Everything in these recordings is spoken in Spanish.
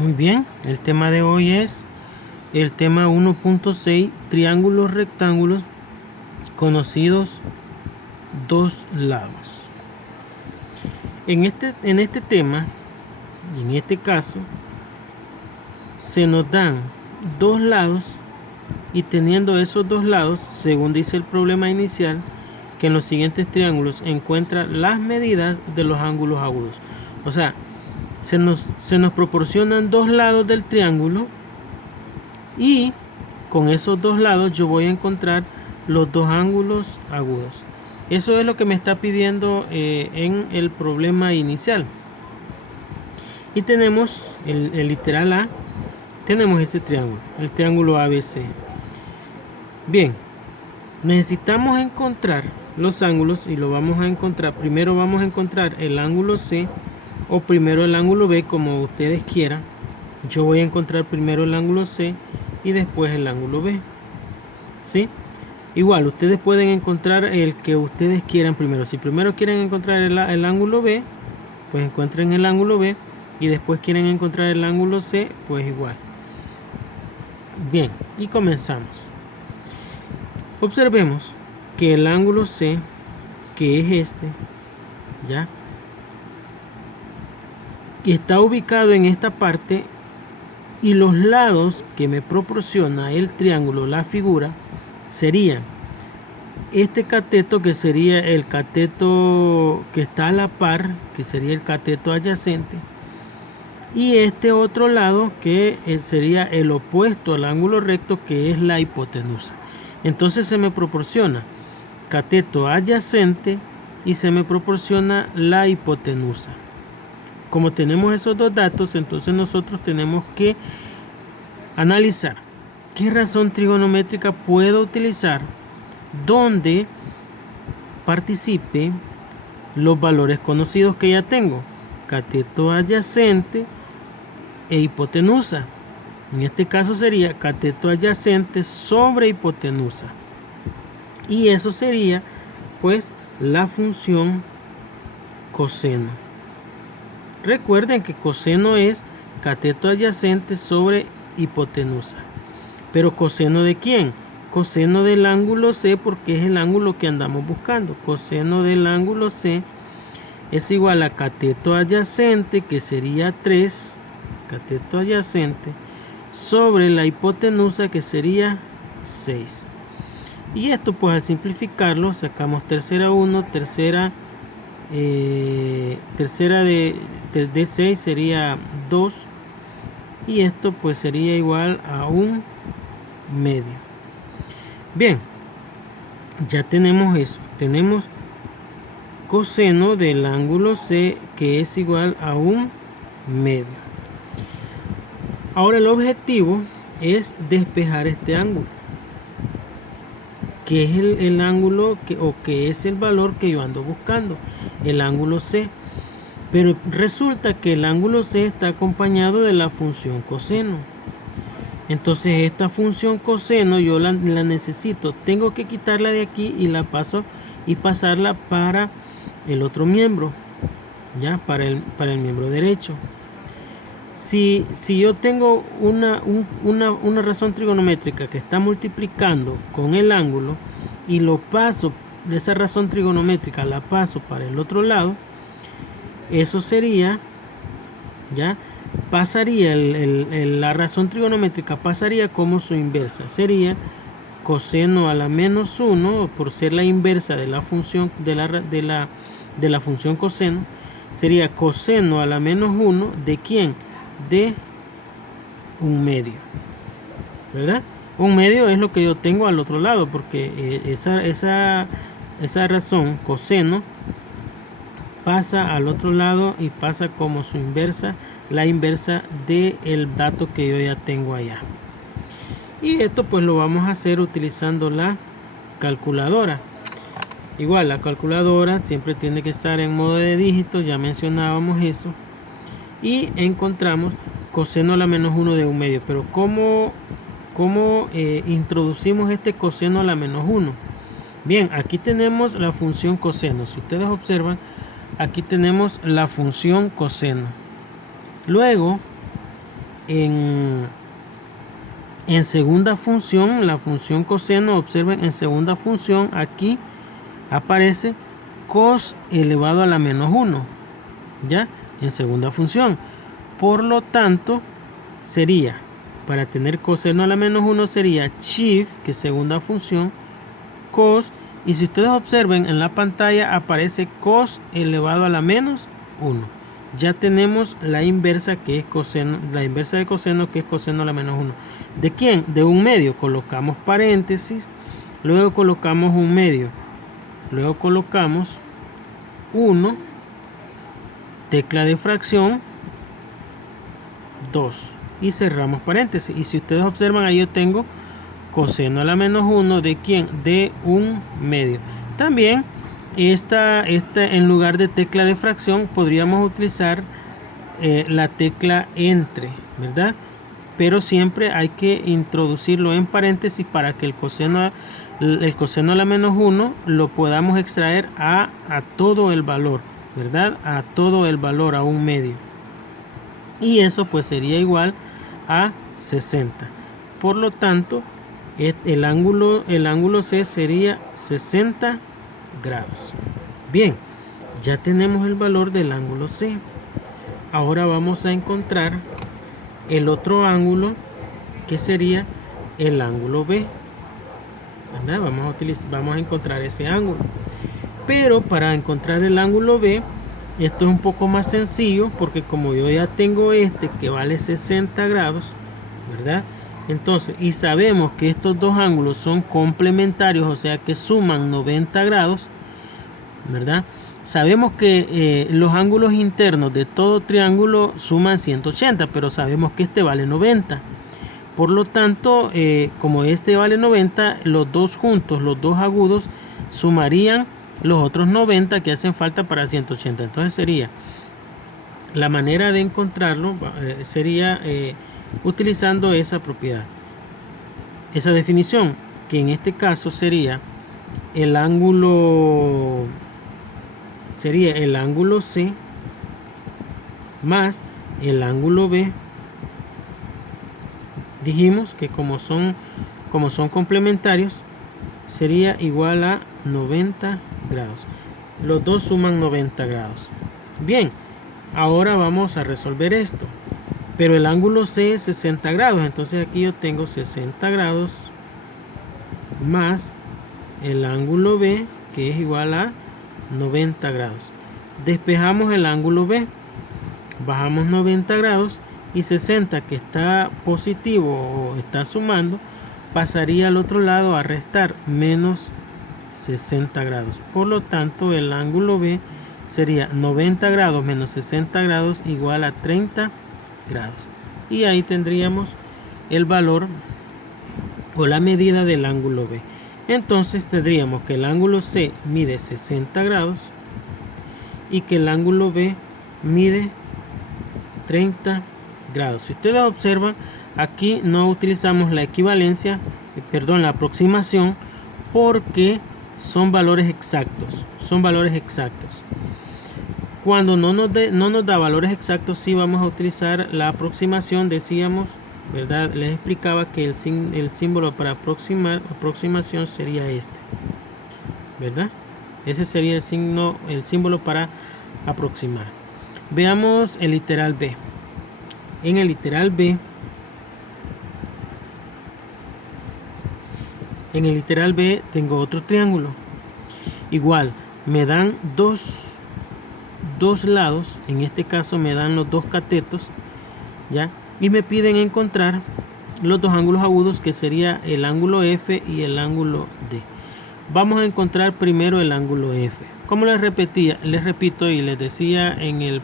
Muy bien, el tema de hoy es el tema 1.6, triángulos rectángulos conocidos dos lados. En este tema, en este caso, se nos dan dos lados y teniendo esos dos lados, según dice el problema inicial, que en los siguientes triángulos encuentra las medidas de los ángulos agudos. O sea, se nos proporcionan dos lados del triángulo y con esos dos lados yo voy a encontrar los dos ángulos agudos. Eso es lo que me está pidiendo en el problema inicial. Y tenemos el literal A, tenemos ese triángulo, el triángulo ABC. Bien, necesitamos encontrar los ángulos y lo vamos a encontrar. Primero vamos a encontrar el ángulo C o primero el ángulo B, como ustedes quieran. Yo voy a encontrar primero el ángulo C y después el ángulo B. ¿Sí? Igual, ustedes pueden encontrar el que ustedes quieran primero. Si primero quieren encontrar el ángulo B, pues encuentren el ángulo B. Y después quieren encontrar el ángulo C, pues igual. Bien, y comenzamos. Observemos que el ángulo C, que es este, ¿ya? Y está ubicado en esta parte y los lados que me proporciona el triángulo, la figura, serían este cateto, que sería el cateto que está a la par, que sería el cateto adyacente, y este otro lado que sería el opuesto al ángulo recto, que es la hipotenusa. Entonces se me proporciona cateto adyacente y se me proporciona la hipotenusa. Como tenemos esos dos datos, entonces nosotros tenemos que analizar qué razón trigonométrica puedo utilizar donde participe los valores conocidos que ya tengo, cateto adyacente e hipotenusa. En este caso sería cateto adyacente sobre hipotenusa. Y eso sería pues la función coseno. Recuerden que coseno es cateto adyacente sobre hipotenusa. Pero coseno ¿de quién? Coseno del ángulo C, porque es el ángulo que andamos buscando. Coseno del ángulo C es igual a cateto adyacente, que sería 3, cateto adyacente, sobre la hipotenusa, que sería 6. Y esto pues al simplificarlo sacamos tercera 1, tercera de 6 sería 2 y esto pues sería igual a 1 medio. Bien, ya tenemos eso, tenemos coseno del ángulo C, que es igual a 1 medio. Ahora el objetivo es despejar este ángulo, que es el ángulo que es el valor que yo ando buscando, el ángulo C. Pero resulta que el ángulo C está acompañado de la función coseno. Entonces esta función coseno yo la necesito, tengo que quitarla de aquí y la paso y pasarla para el otro miembro, ya para el miembro derecho. Si yo tengo una razón trigonométrica que está multiplicando con el ángulo y lo paso, esa razón trigonométrica la paso para el otro lado, eso sería, ya, pasaría, la razón trigonométrica pasaría como su inversa. Sería coseno a la menos 1, por ser la inversa de la función, de la función coseno, sería coseno a la menos 1, ¿de quién? De 1 medio, ¿verdad? 1 medio es lo que yo tengo al otro lado, porque esa razón coseno pasa al otro lado y pasa como su inversa, la inversa del dato que yo ya tengo allá. Y esto pues lo vamos a hacer utilizando la calculadora. Igual la calculadora siempre tiene que estar en modo de dígitos, ya mencionábamos eso. Y encontramos coseno a la menos 1 de 1 medio. Pero ¿cómo introducimos este coseno a la menos 1? Bien, aquí tenemos la función coseno. Si ustedes observan, aquí tenemos la función coseno. Luego en segunda función, la función coseno, observen, en segunda función aquí aparece cos elevado a la menos 1, ¿ya? En segunda función. Por lo tanto, sería, para tener coseno a la menos 1, sería chief, que es segunda función, cos, y si ustedes observen en la pantalla aparece cos elevado a la menos 1. Ya tenemos la inversa, que es coseno, la inversa de coseno, que es coseno a la menos 1. ¿De quién? De un medio. Colocamos paréntesis, luego colocamos un medio, luego colocamos 1, tecla de fracción, 2, y cerramos paréntesis. Y si ustedes observan, ahí yo tengo coseno a la menos 1, ¿de quién? De un medio. También esta en lugar de tecla de fracción podríamos utilizar la tecla entre, ¿verdad? Pero siempre hay que introducirlo en paréntesis para que el coseno a la menos 1 lo podamos extraer a todo el valor, ¿verdad? A todo el valor, a un medio. Y eso pues sería igual a 60. Por lo tanto, el ángulo C sería 60 grados. Bien, ya tenemos el valor del ángulo C. Ahora vamos a encontrar el otro ángulo, que sería el ángulo B, ¿verdad? Vamos a encontrar ese ángulo. Pero para encontrar el ángulo B, esto es un poco más sencillo, porque como yo ya tengo este que vale 60 grados, ¿verdad? Entonces, y sabemos que estos dos ángulos son complementarios, o sea que suman 90 grados, ¿verdad? Sabemos que los ángulos internos de todo triángulo suman 180, pero sabemos que este vale 90. Por lo tanto, como este vale 90, los dos juntos, los dos agudos, sumarían los otros 90 que hacen falta para 180. Entonces sería, la manera de encontrarlo sería utilizando esa propiedad, esa definición, que en este caso sería el ángulo C más el ángulo B. Dijimos que como son complementarios, sería igual a 90 grados. Los dos suman 90 grados. Bien, ahora vamos a resolver esto. Pero el ángulo C es 60 grados. Entonces aquí yo tengo 60 grados más el ángulo B, que es igual a 90 grados. Despejamos el ángulo B. Bajamos 90 grados. Y 60, que está positivo o está sumando, pasaría al otro lado a restar, menos 60 grados. Por lo tanto, el ángulo B sería 90 grados menos 60 grados igual a 30 grados. Y ahí tendríamos el valor o la medida del ángulo B. Entonces tendríamos que el ángulo C mide 60 grados y que el ángulo B mide 30 grados. Si ustedes observan, aquí no utilizamos la equivalencia, la aproximación, porque son valores exactos. Cuando no nos da valores exactos, sí vamos a utilizar la aproximación. Decíamos, ¿verdad? Les explicaba que el símbolo para aproximación sería este, ¿verdad? Ese sería el símbolo para aproximar. Veamos el literal B. En el literal B, tengo otro triángulo. Igual, me dan dos lados. En este caso me dan los dos catetos, ¿ya? Y me piden encontrar los dos ángulos agudos, que sería el ángulo F y el ángulo D. Vamos a encontrar primero el ángulo F. Como les repito y les decía en el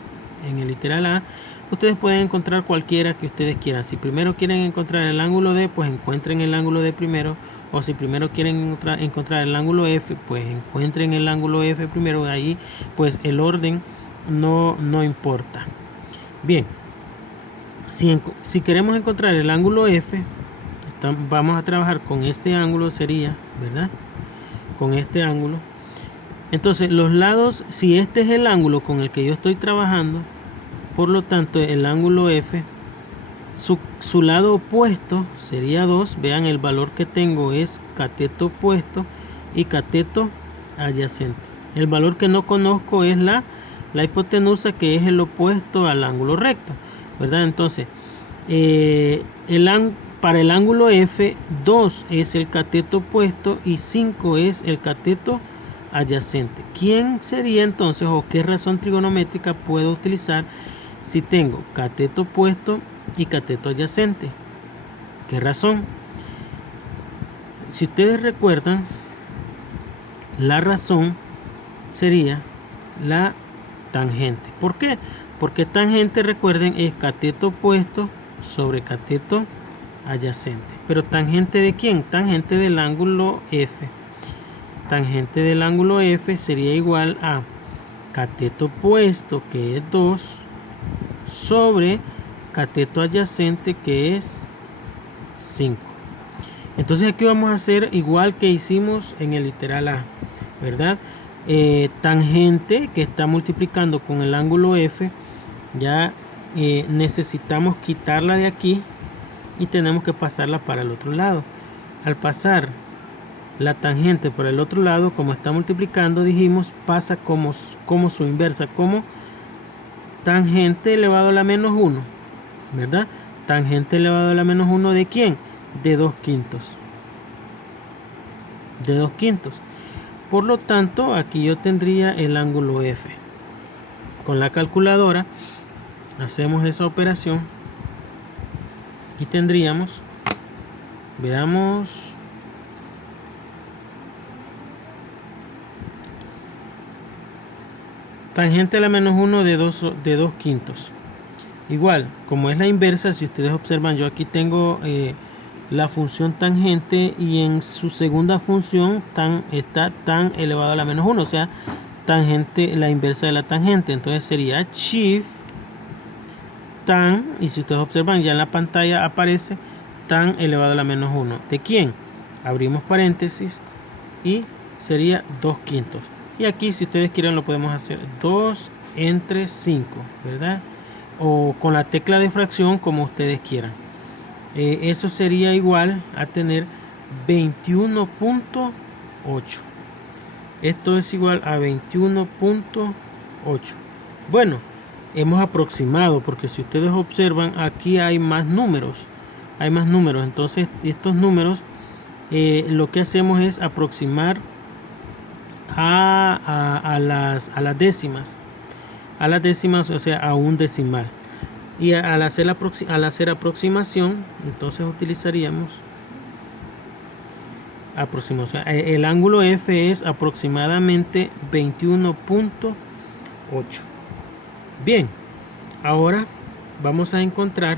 literal A, ustedes pueden encontrar cualquiera que ustedes quieran. Si primero quieren encontrar el ángulo D, pues encuentren el ángulo D primero. O si primero quieren encontrar el ángulo F, pues encuentren el ángulo F primero. Ahí pues el orden no importa. Bien, si queremos encontrar el ángulo F, vamos a trabajar con este ángulo, sería, ¿verdad? Con este ángulo. Entonces los lados, si este es el ángulo con el que yo estoy trabajando, por lo tanto el ángulo F Su lado opuesto sería 2. Vean, el valor que tengo es cateto opuesto y cateto adyacente. El valor que no conozco es la hipotenusa, que es el opuesto al ángulo recto, ¿verdad? Entonces, para el ángulo F, 2 es el cateto opuesto y 5 es el cateto adyacente. ¿Quién sería entonces, o qué razón trigonométrica puedo utilizar si tengo cateto opuesto y cateto adyacente? ¿Qué razón? Si ustedes recuerdan, la razón sería la tangente. ¿Por qué? Porque tangente, recuerden, es cateto opuesto sobre cateto adyacente. Pero tangente ¿de quién? Tangente del ángulo F. Tangente del ángulo F sería igual a cateto opuesto, que es 2, sobre cateto adyacente, que es 5. Entonces aquí vamos a hacer igual que hicimos en el literal A, ¿verdad? Tangente, que está multiplicando con el ángulo F, ya necesitamos quitarla de aquí y tenemos que pasarla para el otro lado. Al pasar la tangente por el otro lado, como está multiplicando, dijimos, pasa como su inversa, como tangente elevado a la menos 1, ¿verdad? Tangente elevado a la menos 1 ¿de quién? De 2/5. De 2/5. Por lo tanto, aquí yo tendría el ángulo F. Con la calculadora hacemos esa operación y tendríamos, veamos, tangente a la menos 1 de 2/5. Igual, como es la inversa, si ustedes observan, yo aquí tengo la función tangente y en su segunda función está tan elevado a la menos 1, o sea, tangente, la inversa de la tangente. Entonces sería shift tan, y si ustedes observan, ya en la pantalla aparece tan elevado a la menos 1. ¿De quién? Abrimos paréntesis y sería 2/5. Y aquí, si ustedes quieren, lo podemos hacer 2 entre 5, ¿verdad? O con la tecla de fracción, como ustedes quieran. Eso sería igual a tener 21.8. Esto es igual a 21.8. Bueno, hemos aproximado, porque si ustedes observan, aquí hay más números. Entonces, estos números, lo que hacemos es aproximar a las décimas. A las décimas, o sea, a un decimal. Y al hacer aproximación, entonces utilizaríamos aproximación. El ángulo F es aproximadamente 21.8. Bien, ahora vamos a encontrar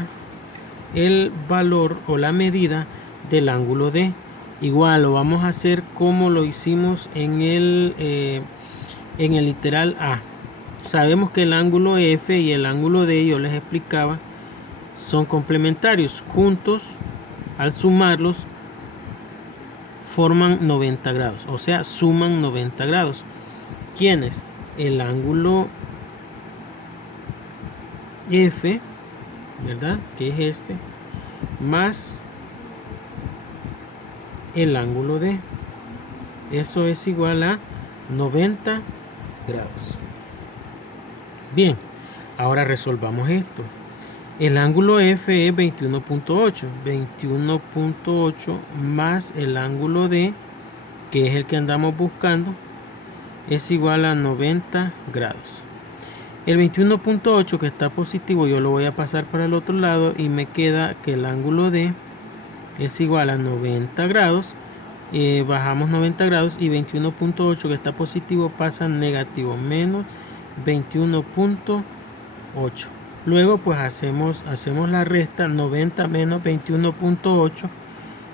el valor o la medida del ángulo D. Igual lo vamos a hacer como lo hicimos en el literal A. Sabemos que el ángulo F y el ángulo D, yo les explicaba, son complementarios. Juntos, al sumarlos, forman 90 grados. O sea, suman 90 grados. ¿Quiénes? El ángulo F, ¿verdad? Que es este, más el ángulo D. Eso es igual a 90 grados. Bien, ahora resolvamos esto. El ángulo F es 21.8. 21.8 más el ángulo D, que es el que andamos buscando, es igual a 90 grados. El 21.8 que está positivo yo lo voy a pasar para el otro lado y me queda que el ángulo D es igual a 90 grados. Bajamos 90 grados y 21.8 que está positivo pasa a negativo, menos 21.8. Luego pues hacemos la resta. 90 menos 21.8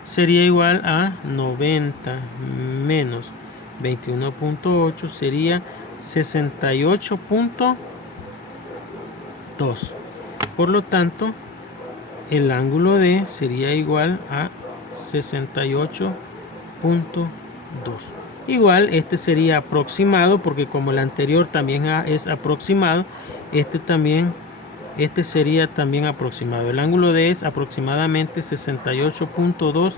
sería igual a 90 menos 21.8 sería 68.2. Por lo tanto, el ángulo D sería igual a 68.2. Igual este sería aproximado, porque como el anterior también es aproximado, este también este sería también aproximado. El ángulo D es aproximadamente 68.2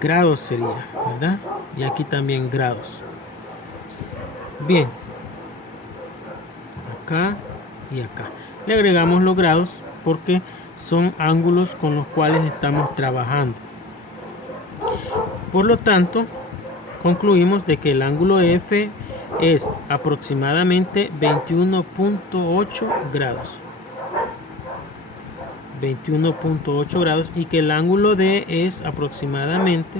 grados sería, ¿verdad? Y aquí también grados. Bien, acá y acá. Le agregamos los grados porque son ángulos con los cuales estamos trabajando. Por lo tanto, concluimos de que el ángulo F es aproximadamente 21.8 grados. 21.8 grados y que el ángulo D es aproximadamente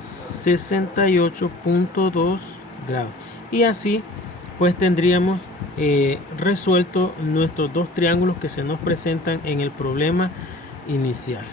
68.2 grados. Y así pues tendríamos resuelto nuestros dos triángulos que se nos presentan en el problema inicial.